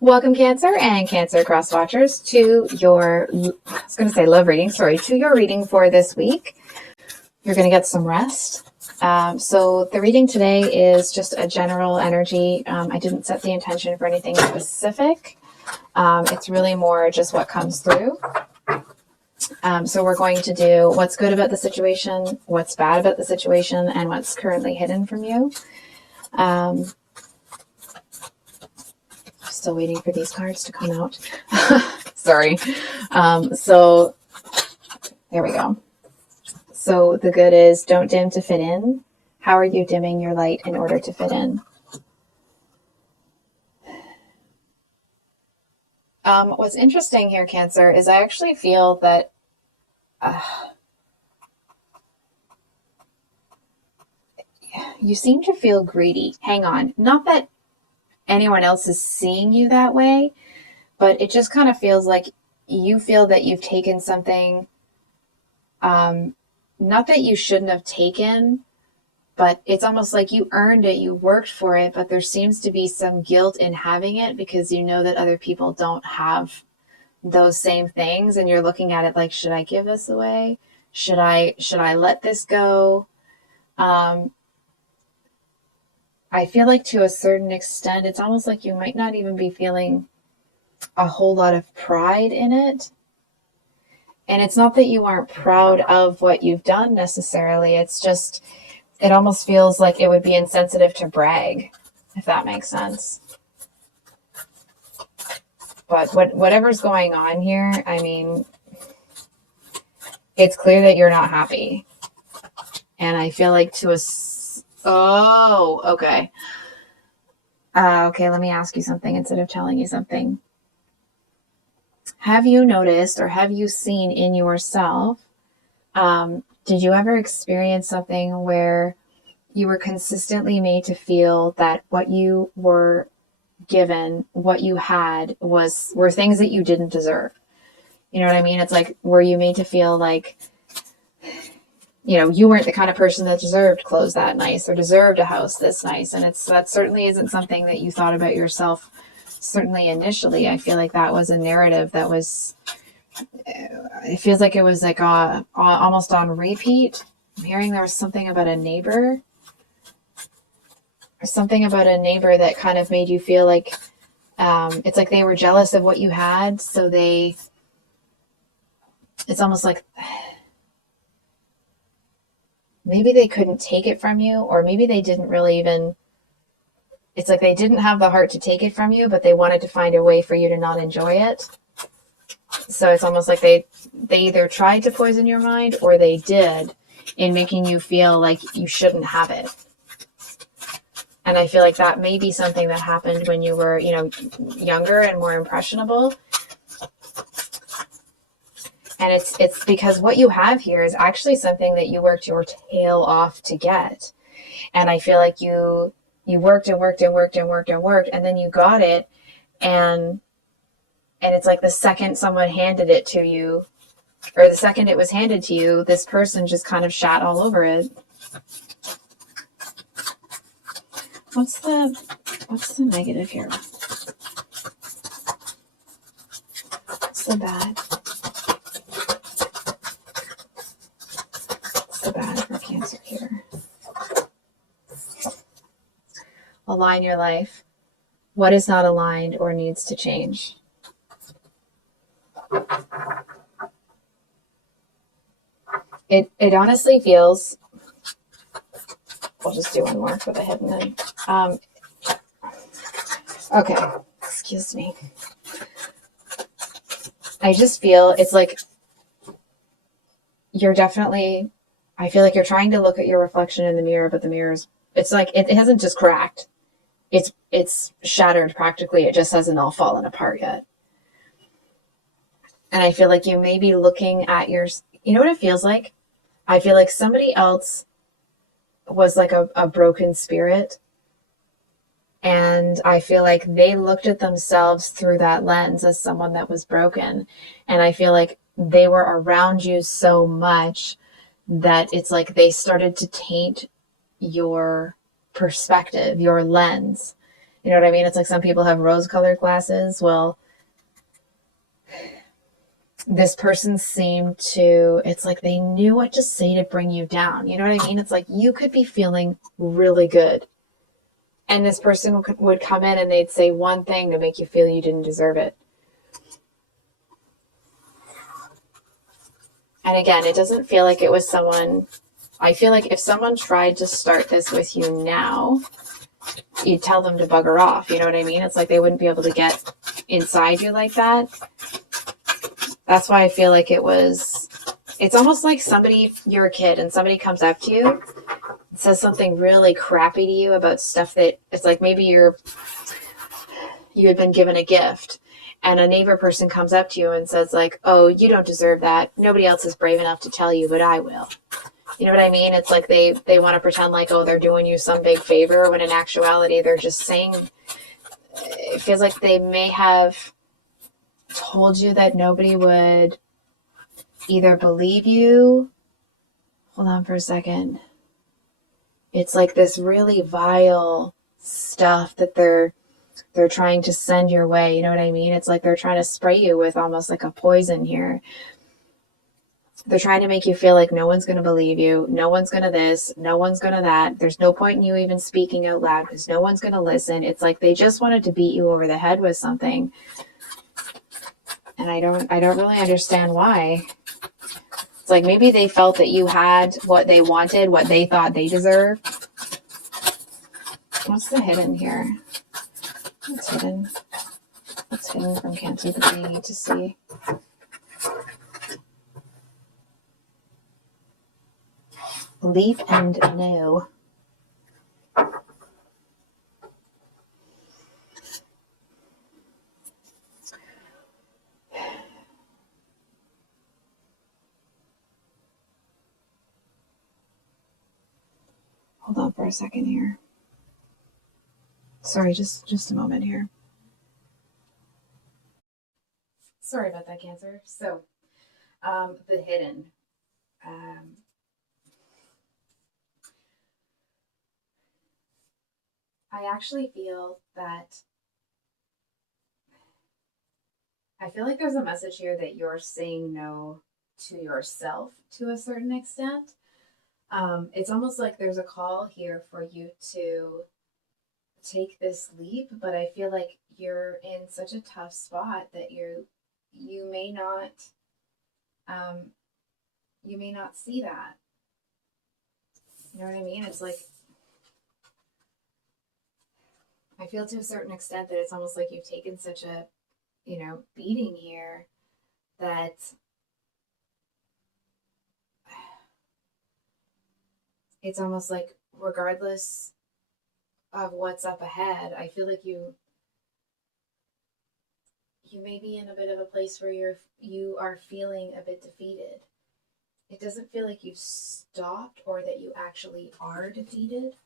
Welcome, Cancer and Cancer cross watchers, to your, I was going to say love reading, to your reading for this week. You're going to get some rest. So the reading today is just a general energy. I didn't set the intention for anything specific. It's really more just what comes through. So we're going to do what's good about the situation, what's bad about the situation, and what's currently hidden from you. Still waiting for these cards to come out. Sorry. So there we go. So the good is don't dim to fit in. How are you dimming your light in order to fit in? What's interesting here, Cancer, is I actually feel that you seem to feel greedy. Hang on. Not that anyone else is seeing you that way, but it just kind of feels like you feel that you've taken something, not that you shouldn't have taken, but it's almost like you earned it, you worked for it, but there seems to be some guilt in having it because you know that other people don't have those same things, and you're looking at it like, should I give this away? Should I let this go? I feel like to a certain extent, it's almost like you might not even be feeling a whole lot of pride in it. And it's not that you aren't proud of what you've done necessarily. It's just, it almost feels like it would be insensitive to brag, if that makes sense. But whatever's going on here, I mean, it's clear that you're not happy. And I feel like okay. Okay, let me ask you something instead of telling you something. Have you noticed or have you seen in yourself, did you ever experience something where you were consistently made to feel that what you were given, what you had were things that you didn't deserve? You know what I mean? It's like, were you made to feel like, you weren't the kind of person that deserved clothes that nice or deserved a house this nice. And that certainly isn't something that you thought about yourself. Certainly initially, I feel like that was a narrative that was, it feels like it was like almost on repeat. I'm hearing there was something about a neighbor that kind of made you feel like, it's like they were jealous of what you had. So it's almost like, maybe they couldn't take it from you, or maybe they didn't really even, it's like they didn't have the heart to take it from you, but they wanted to find a way for you to not enjoy it. So it's almost like they either tried to poison your mind or they did, in making you feel like you shouldn't have it. And I feel like that may be something that happened when you were, younger and more impressionable. And it's because what you have here is actually something that you worked your tail off to get. And I feel like you worked and worked and worked and worked and worked, and then you got it. And it's like the second someone handed it to you, or the second it was handed to you, this person just kind of shat all over it. What's the negative here? What's the bad? Bad for Cancer here. Align your life. What is not aligned or needs to change? It honestly feels, we'll just do one more for the hidden end. Okay, excuse me. I just feel it's like you're definitely, I feel like you're trying to look at your reflection in the mirror, but the mirror's, it's like, it hasn't just cracked. It's shattered practically. It just hasn't all fallen apart yet. And I feel like you may be looking at you know what it feels like? I feel like somebody else was like a broken spirit. And I feel like they looked at themselves through that lens as someone that was broken. And I feel like they were around you so much that it's like they started to taint your perspective, your lens. You know what I mean? It's like some people have rose-colored glasses. Well, this person seemed to, it's like they knew what to say to bring you down. You know what I mean? It's like you could be feeling really good, and this person would come in and they'd say one thing to make you feel you didn't deserve it. And again, it doesn't feel like it was someone, I feel like if someone tried to start this with you now, you'd tell them to bugger off. You know what I mean? It's like they wouldn't be able to get inside you like that. That's why I feel like it's almost like somebody, you're a kid and somebody comes up to you and says something really crappy to you about stuff that it's like maybe you had been given a gift and a neighbor person comes up to you and says like, oh, you don't deserve that. Nobody else is brave enough to tell you, but I will. You know what I mean? It's like they want to pretend like, oh, they're doing you some big favor when in actuality they're just saying, it feels like they may have told you that nobody would either believe you. Hold on for a second. It's like this really vile stuff that they're trying to send your way. You know what I mean? It's like they're trying to spray you with almost like a poison here. They're trying to make you feel like no one's going to believe you. No one's going to this. No one's going to that. There's no point in you even speaking out loud because no one's going to listen. It's like they just wanted to beat you over the head with something. And I don't really understand why. It's like maybe they felt that you had what they wanted, what they thought they deserved. What's the hidden here? What's hidden? What's hidden from Cancer that we need to see? Leap and no. Hold on for a second here. Sorry, just a moment here. Sorry about that, Cancer. So, the hidden. I actually feel that I feel like there's a message here that you're saying no to yourself to a certain extent. It's almost like there's a call here for you to take this leap, but I feel like you're in such a tough spot that you may not see that. You know what I mean? It's like I feel to a certain extent that it's almost like you've taken such a, beating here that it's almost like regardless of what's up ahead, I feel like you may be in a bit of a place where you are feeling a bit defeated. It doesn't feel like you've stopped or that you actually are defeated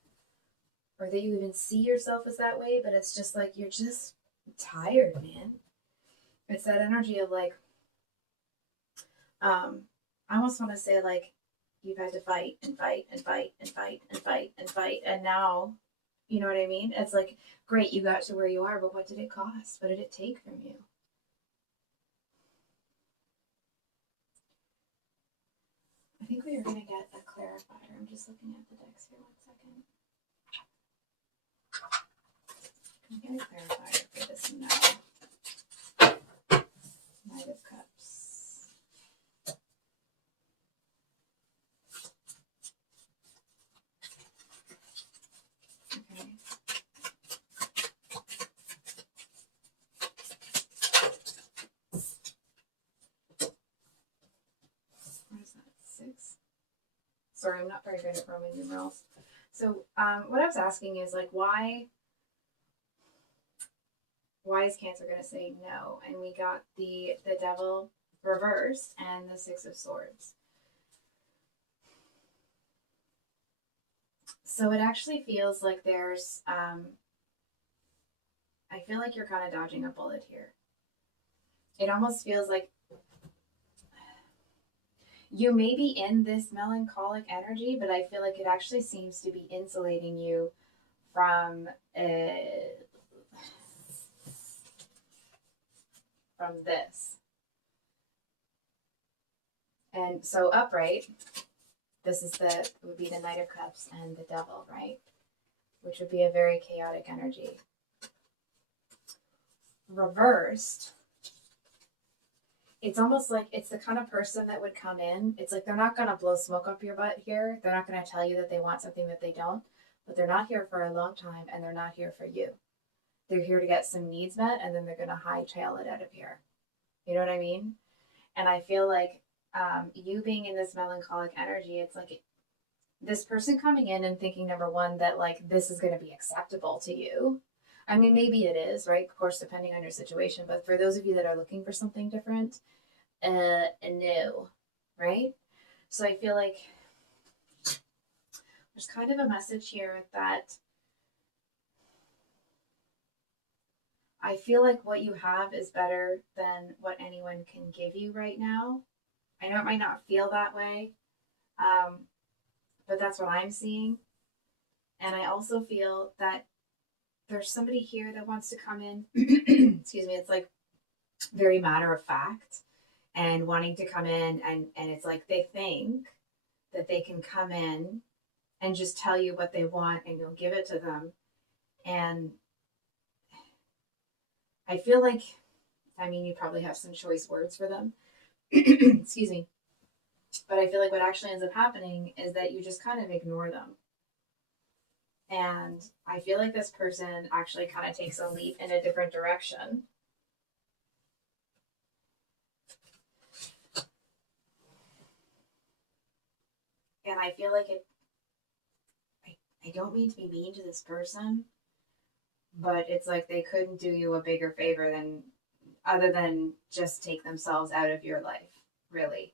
or that you even see yourself as that way, but it's just like you're just tired, man. It's that energy of like, I almost want to say like you've had to fight and fight and fight and fight and fight and fight, and now, you know what I mean? It's like, great, you got to where you are, but what did it cost? What did it take from you? I think we are going to get a clarifier. I'm just looking at the decks here. 1 second. Can we get a clarifier for this now? Knight of Cups. Okay. What is that? 6? Sorry, I'm not very good at Roman numerals. So what I was asking is like, why is Cancer going to say no? And we got the Devil reversed and the 6 of Swords. So it actually feels like there's, I feel like you're kind of dodging a bullet here. It almost feels like you may be in this melancholic energy, but I feel like it actually seems to be insulating you from from this. And so upright, this is would be the Knight of Cups and the Devil, right? Which would be a very chaotic energy. Reversed, it's almost like it's the kind of person that would come in. It's like they're not going to blow smoke up your butt here. They're not going to tell you that they want something that they don't, but they're not here for a long time and they're not here for you. They're here to get some needs met and then they're going to hightail it out of here. You know what I mean? And I feel like you being in this melancholic energy, it's like this person coming in and thinking, number one, that like this is going to be acceptable to you. I mean, maybe it is, right? Of course, depending on your situation. But for those of you that are looking for something different, no, right? So I feel like there's kind of a message here that I feel like what you have is better than what anyone can give you right now. I know it might not feel that way, but that's what I'm seeing. And I also feel that there's somebody here that wants to come in. Excuse me. It's like very matter of fact and wanting to come in. And it's like they think that they can come in and just tell you what they want and you'll give it to them. And I feel like, I mean, you probably have some choice words for them. Excuse me. But I feel like what actually ends up happening is that you just kind of ignore them. And I feel like this person actually kind of takes a leap in a different direction. And I feel like I don't mean to be mean to this person, but it's like they couldn't do you a bigger favor than other than just take themselves out of your life, really.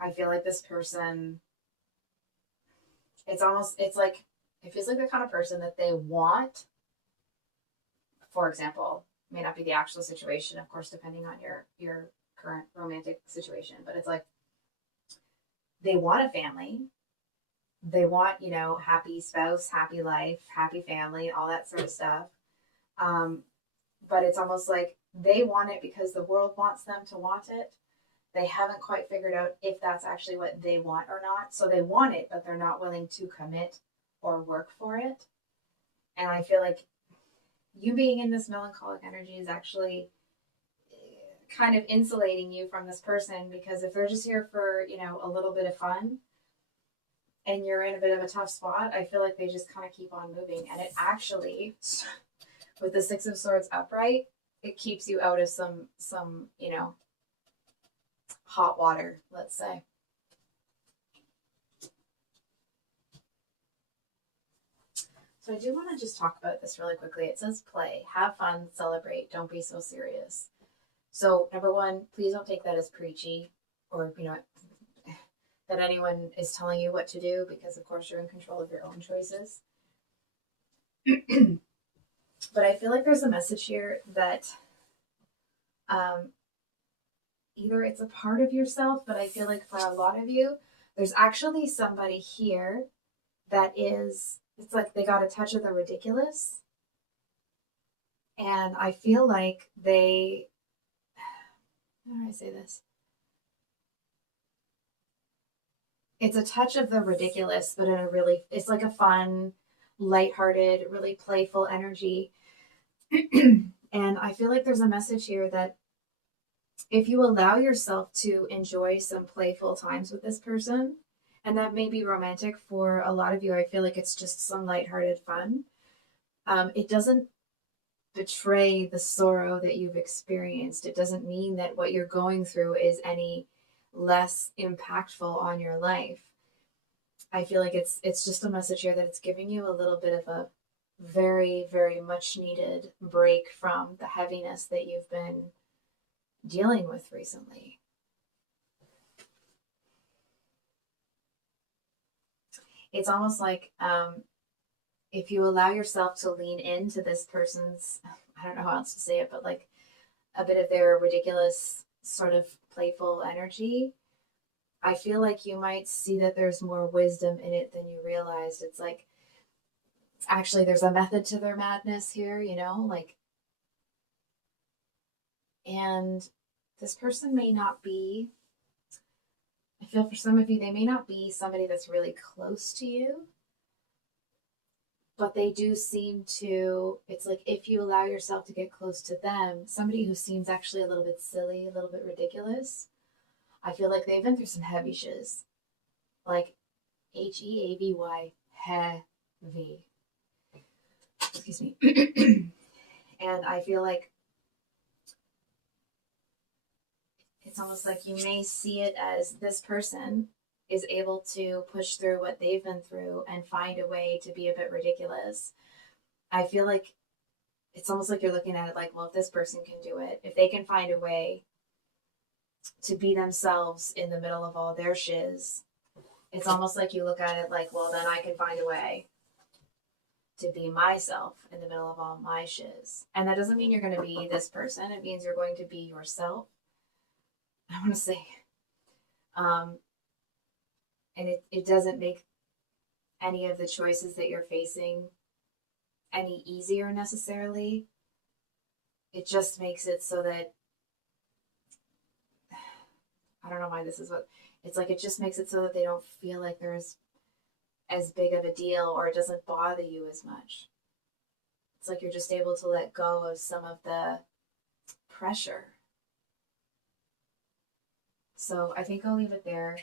I feel like this person, it's like, it feels like the kind of person that they want, for example, may not be the actual situation, of course, depending on your current romantic situation, but it's like they want a family. They want, happy spouse, happy life, happy family, all that sort of stuff. But it's almost like they want it because the world wants them to want it. They haven't quite figured out if that's actually what they want or not. So they want it, but they're not willing to commit or work for it. And I feel like you being in this melancholic energy is actually kind of insulating you from this person, because if they're just here for, a little bit of fun and you're in a bit of a tough spot, I feel like they just kind of keep on moving. And it actually, with the Six of Swords upright, it keeps you out of some, hot water, let's say. So I do want to just talk about this really quickly. It says play, have fun, celebrate, don't be so serious. So number one, please don't take that as preachy or, that anyone is telling you what to do, because of course you're in control of your own choices. But I feel like there's a message here that either it's a part of yourself, but I feel like for a lot of you, there's actually somebody here that is, it's like they got a touch of the ridiculous. And I feel like how do I say this? It's a touch of the ridiculous, but it's like a fun, lighthearted, really playful energy. And I feel like there's a message here that if you allow yourself to enjoy some playful times with this person, and that may be romantic for a lot of you, I feel like it's just some lighthearted fun. It doesn't betray the sorrow that you've experienced. It doesn't mean that what you're going through is any less impactful on your life. I feel like it's just a message here that it's giving you a little bit of a very, very much needed break from the heaviness that you've been dealing with recently. It's almost like if you allow yourself to lean into this person's, I don't know how else to say it, but like a bit of their ridiculous sort of playful energy, I feel like you might see that there's more wisdom in it than you realized. It's like, actually, there's a method to their madness here, like And this person may not be, I feel for some of you, they may not be somebody that's really close to you, but they do seem to, it's like if you allow yourself to get close to them, somebody who seems actually a little bit silly, a little bit ridiculous, I feel like they've been through some heavy shiz. Like HEAVY, heavy. Excuse me. And I feel like it's almost like you may see it as this person is able to push through what they've been through and find a way to be a bit ridiculous. I feel like it's almost like you're looking at it like, well, if this person can do it, if they can find a way to be themselves in the middle of all their shiz, it's almost like you look at it like, well, then I can find a way to be myself in the middle of all my shiz. And that doesn't mean you're going to be this person. It means you're going to be yourself. I want to say, and it doesn't make any of the choices that you're facing any easier necessarily. It just makes it so that, I don't know why this is what, it's like it just makes it so that they don't feel like there's as big of a deal, or it doesn't bother you as much. It's like you're just able to let go of some of the pressure. So I think I'll leave it there.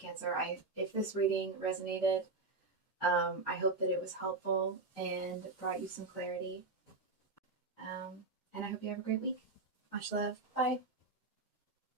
Cancer, if this reading resonated, I hope that it was helpful and brought you some clarity. And I hope you have a great week. Much love. Bye.